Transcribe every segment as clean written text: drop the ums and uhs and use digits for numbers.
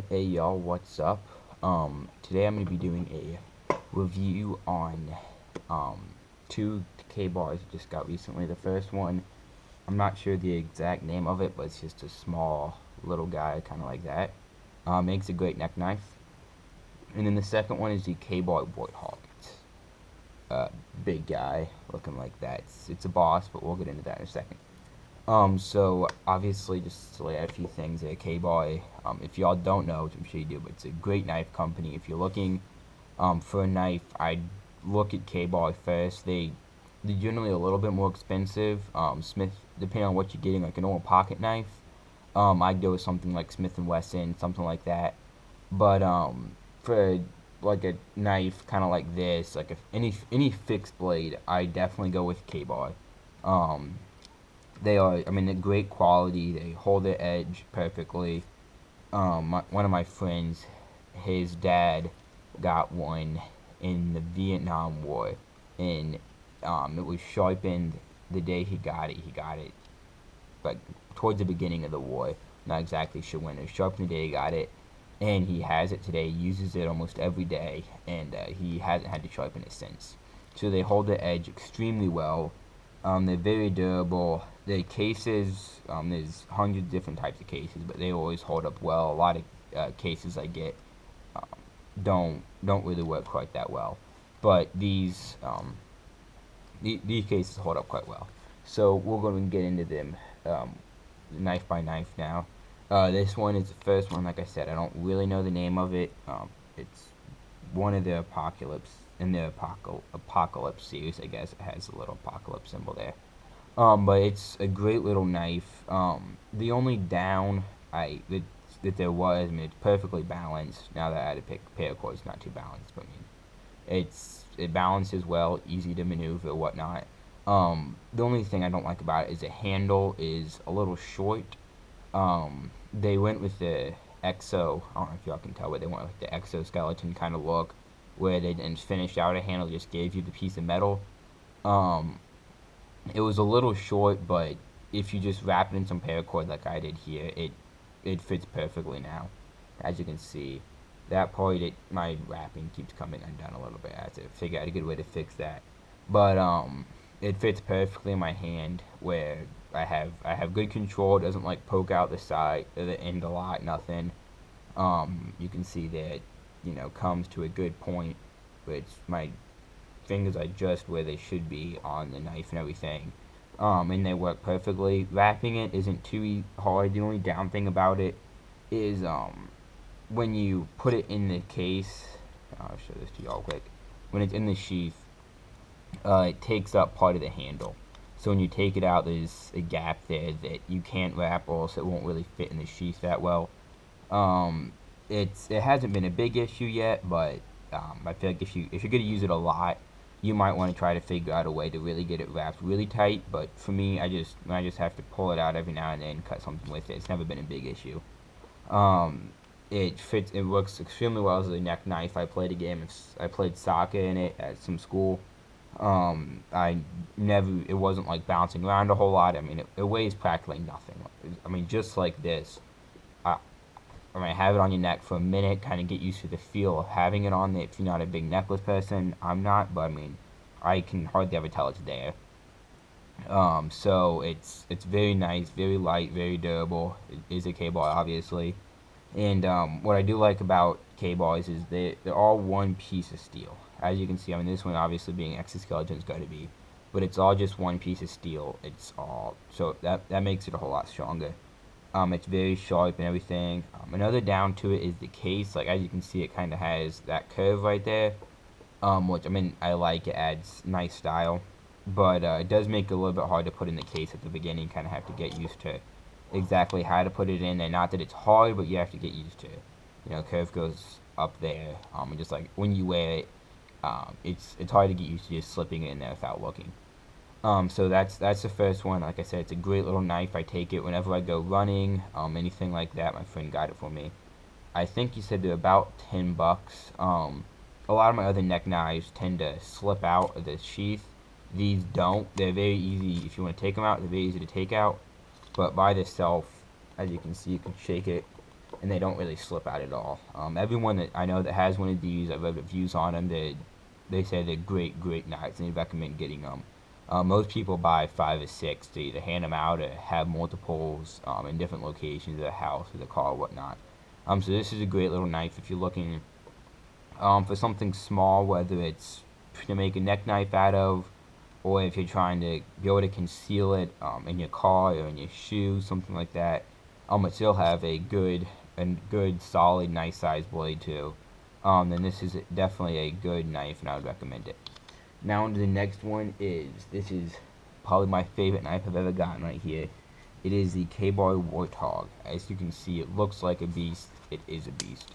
Alright, hey y'all, what's up? Today I'm going to be doing a review on two K-bars I just got recently. The first one, I'm not sure the exact name of it, but it's just a small little guy, kind of like that. Makes a great neck knife. And then the second one is the K-bar Warthog. Big guy, looking like that. It's a boss, but we'll get into that in a second. So obviously, just to lay out a few things there, K-Bar, if y'all don't know, which I'm sure you do, but it's a great knife company. If you're looking for a knife, I'd look at K-Bar first. They're generally a little bit more expensive. Smith, depending on what you're getting, like a normal pocket knife, I'd go with something like Smith & Wesson, something like that. But for like a knife kind of like this, like any fixed blade, I definitely go with K-Bar. They are, I mean, they're great quality. They hold their edge perfectly. One of my friends, his dad got one in the Vietnam War, and it was sharpened the day he got it. He got it like towards the beginning of the war. Not exactly sure when. It was sharpened the day he got it, and he has it today. He uses it almost every day, and he hasn't had to sharpen it since. So they hold their edge extremely well. They're very durable. The cases, there's hundreds of different types of cases, but they always hold up well. A lot of cases I get um, don't really work quite that well, but these cases hold up quite well. So we're going to get into them knife by knife now. This one is the first one. Like I said, I don't really know the name of it. It's one of the Apocalypse in the Apocalypse series. I guess it has a little apocalypse symbol there. But it's a great little knife. The only down that there was, I mean, it's perfectly balanced. Now that I had to pick paracord, it's not too balanced, but I mean, it balances well, easy to maneuver, whatnot. The only thing I don't like about it is the handle is a little short. They went with the exo. I don't know if y'all can tell, but they went with the exoskeleton kind of look, where they didn't finish out a handle, just gave you the piece of metal. Um, it was a little short, but if you just wrap it in some paracord like I did here, it fits perfectly now. As you can see, that part, my wrapping keeps coming undone a little bit. I have to figure out a good way to fix that. But it fits perfectly in my hand, where I have good control. It doesn't like poke out the side or the end a lot. Nothing. You can see that comes to a good point, which my fingers are just where they should be on the knife and everything. And they work perfectly. Wrapping it isn't too hard. The only down thing about it is when you put it in the case. I'll show this to y'all quick. When it's in the sheath, it takes up part of the handle. So when you take it out, there's a gap there that you can't wrap, or else it won't really fit in the sheath that well. It hasn't been a big issue yet, but I feel like if you're gonna use it a lot, you might want to try to figure out a way to really get it wrapped really tight. But for me, I just have to pull it out every now and then, cut something with it. It's never been a big issue. It fits. It works extremely well as a neck knife. I played a game. I played soccer in it at some school. It wasn't like bouncing around a whole lot. I mean, it weighs practically nothing. I mean, just like this. I mean, have it on your neck for a minute, kind of get used to the feel of having it on there. If you're not a big necklace person, I'm not, but I mean, I can hardly ever tell it's there. So it's very nice, very light, very durable. It is a K-bar, obviously. And what I do like about K-bars is they're all one piece of steel. As you can see, I mean, this one obviously being exoskeleton is going to be, but it's all just one piece of steel. It's all, so that makes it a whole lot stronger. It's very sharp and everything. Another down to it is the case. Like, as you can see, it kind of has that curve right there, which, I mean, I like. It adds nice style, but it does make it a little bit hard to put in the case at the beginning. Kind of have to get used to exactly how to put it in, and not that it's hard, but you have to get used to it. Curve goes up there, and just like when you wear it, it's hard to get used to just slipping it in there without looking. So that's the first one. Like I said, it's a great little knife. I take it whenever I go running, anything like that. My friend got it for me. I think he said they're about $10. A lot of my other neck knives tend to slip out of the sheath. These don't. They're very easy. If you want to take them out, they're very easy to take out. But by themselves, as you can see, you can shake it. and they don't really slip out at all. Everyone that I know that has one of these, I've read reviews on them. They say they're great knives, and they recommend getting them. Most people buy 5 or 6 to either hand them out or have multiples in different locations of the house or the car or whatnot. So this is a great little knife if you're looking for something small, whether it's to make a neck knife out of, or if you're trying to be able to conceal it in your car or in your shoes, something like that. It still have a good, solid, nice size blade too. Then this is definitely a good knife, and I would recommend it. Now on to the next one this is probably my favorite knife I've ever gotten right here. It is the Ka-Bar Warthog. As you can see, it looks like a beast. It is a beast.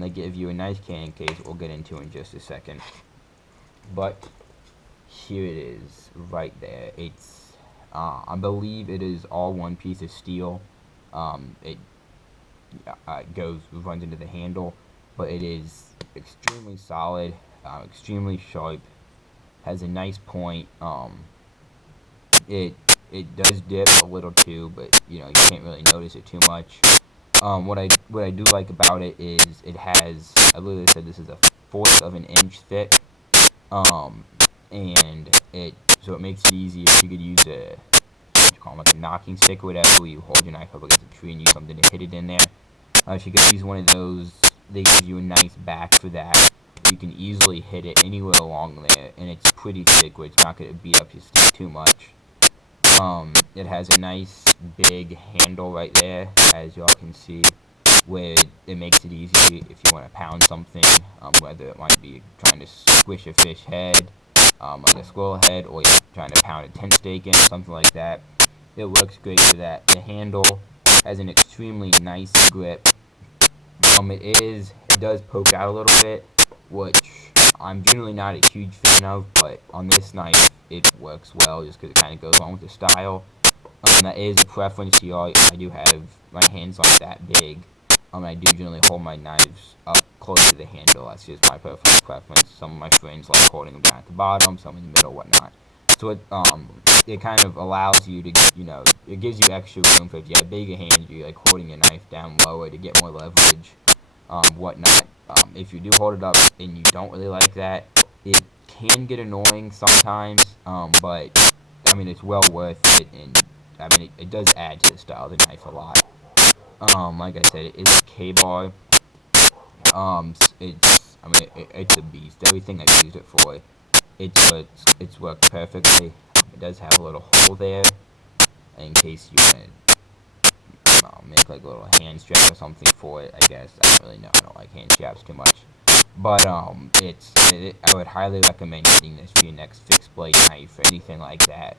They give you a nice carrying case we'll get into in just a second. But here it is, right there. It's, I believe it is all one piece of steel. It runs into the handle, but it is extremely solid, extremely sharp, has a nice point. It does dip a little too, but you can't really notice it too much. What I do like about it is it has, I literally said this is a 1/4 of an inch thick, and so it makes it easy if you could use what you call them, like a knocking stick or whatever, where you hold your knife up against a tree and use something to hit it in there. If you could use one of those, they give you a nice back for that. You can easily hit it anywhere along there, and it's pretty thick, where it's not going to beat up your stick too much. It has a nice big handle right there, as y'all can see, where it makes it easy if you want to pound something, whether it might be trying to squish a fish head, like a squirrel head, or you're trying to pound a tent stake in, something like that. It works great for that. The handle has an extremely nice grip. It does poke out a little bit, which I'm generally not a huge fan of, but on this knife it works well just because it kind of goes along with the style. That is a preference to y'all. I do have my hands like that big. I do generally hold my knives up close to the handle. That's just my personal preference. Some of my friends like holding them down at the bottom, some in the middle, whatnot. So it kind of allows you to, it gives you extra room for if you have bigger hands, you're like holding your knife down lower to get more leverage, whatnot. If you do hold it up and you don't really like that, it can get annoying sometimes, but I mean, it's well worth it, and I mean, it does add to the style of the knife a lot. Like I said, it's Ka-Bar. It's a beast. Everything I've used it for, it's worked perfectly. It does have a little hole there, in case you want to make like a little hand strap or something for it, I guess. I don't really know. I don't like hand straps too much. But, I would highly recommend getting this for your next fixed blade knife or anything like that.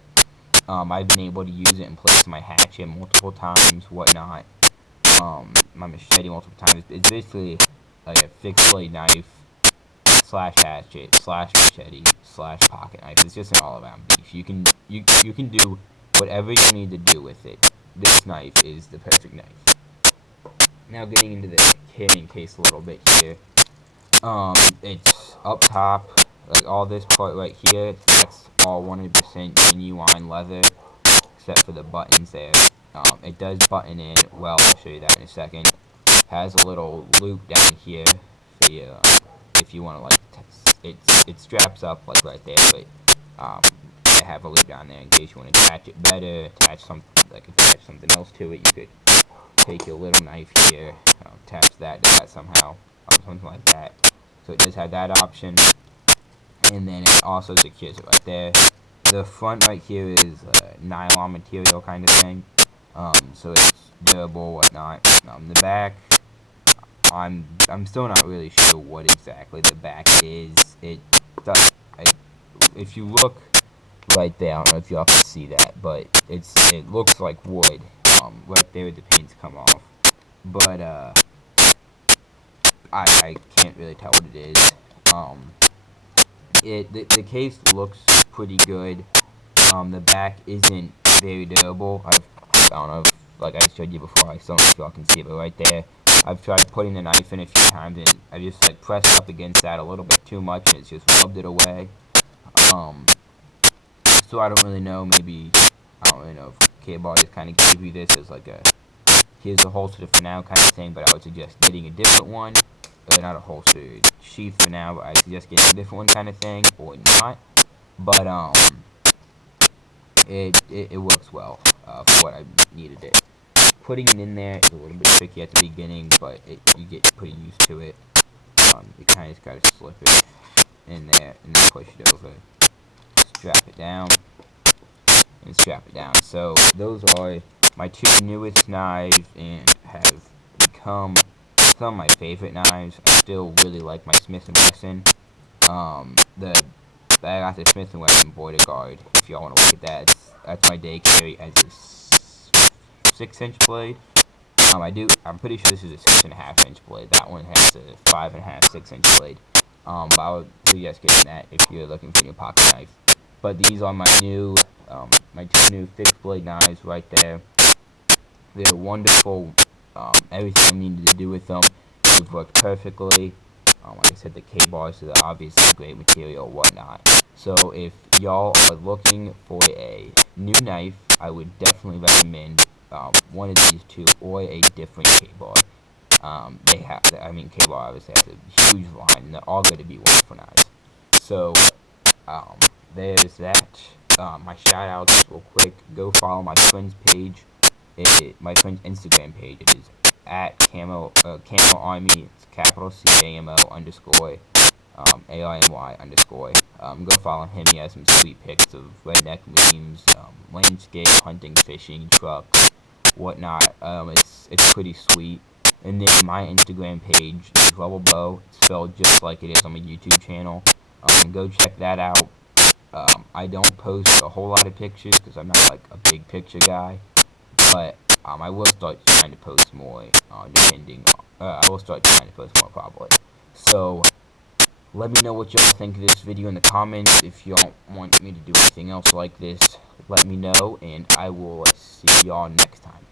I've been able to use it in place of my hatchet multiple times, whatnot. My machete multiple times. It's basically like a fixed blade knife / hatchet / machete / pocket knife. It's just an all-around beast. You can do whatever you need to do with it. This knife is the perfect knife. Now getting into the carrying case a little bit here. It's up top, like all this part right here, that's all 100% genuine leather, except for the buttons there. It does button in well, I'll show you that in a second. Has a little loop down here for you, if you want to like, it straps up like right there, but I have a loop down there in case you want to attach it better, attach something else to it. You could take your little knife here, attach that to that somehow, something like that. So it does have that option, and then it also secures it right there. The front right here is nylon material kind of thing, so it's durable, whatnot. The back, I'm still not really sure what exactly the back is. If you look right there, I don't know if y'all can see that, but it looks like wood. Right there, the paint's come off, but I can't really tell what it is. The case looks pretty good. The back isn't very durable. I don't know if, like I showed you before, I don't know if y'all can see it, but right there, I've tried putting the knife in a few times, and I just like pressed up against that a little bit too much, and it's just rubbed it away. So I don't really know. Maybe I don't really know if Ka-Bar just kind of gave you this as like a here's the holster for now kind of thing, but I would suggest getting a different one. Not a holster, sheath for now, but I suggest getting a different one kind of thing, or not. But it works well for what I needed it. Putting it in there is a little bit tricky at the beginning, but you get pretty used to it. You kind of just gotta slip it in there and then push it over, strap it down, and strap it down. So those are my two newest knives and have become some of my favorite knives. I still really like my Smith & Wesson. I got the Smith & Wesson Border Guard. If y'all want to look at that, that's my day carry as a 6-inch blade. I'm pretty sure this is a 6.5-inch blade. That one has a 5.5, 6-inch blade. But I would suggest getting that if you're looking for your pocket knife. But these are my new, my two new fixed blade knives right there. They're wonderful. Everything I needed to do with them, they've worked perfectly. Like I said, the K-bars are obviously great material, whatnot. So if y'all are looking for a new knife, I would definitely recommend one of these two or a different K-bar. K-bar obviously has a huge line, and they're all going to be wonderful knives. So there's that. My shout outs real quick. Go follow my friend's page. My friend's Instagram page. It is at Camo Army. It's capital CAMO _ ARMY _. Go follow him. He has some sweet pics of redneck memes, landscape, hunting, fishing, trucks, whatnot. It's pretty sweet. And then my Instagram page is Rebel Beau. It's spelled just like it is on my YouTube channel. Go check that out. I don't post a whole lot of pictures because I'm not like a big picture guy, but I will start trying to post more. I will start trying to post more probably. So let me know what y'all think of this video in the comments. If y'all want me to do anything else like this, let me know, and I will see y'all next time.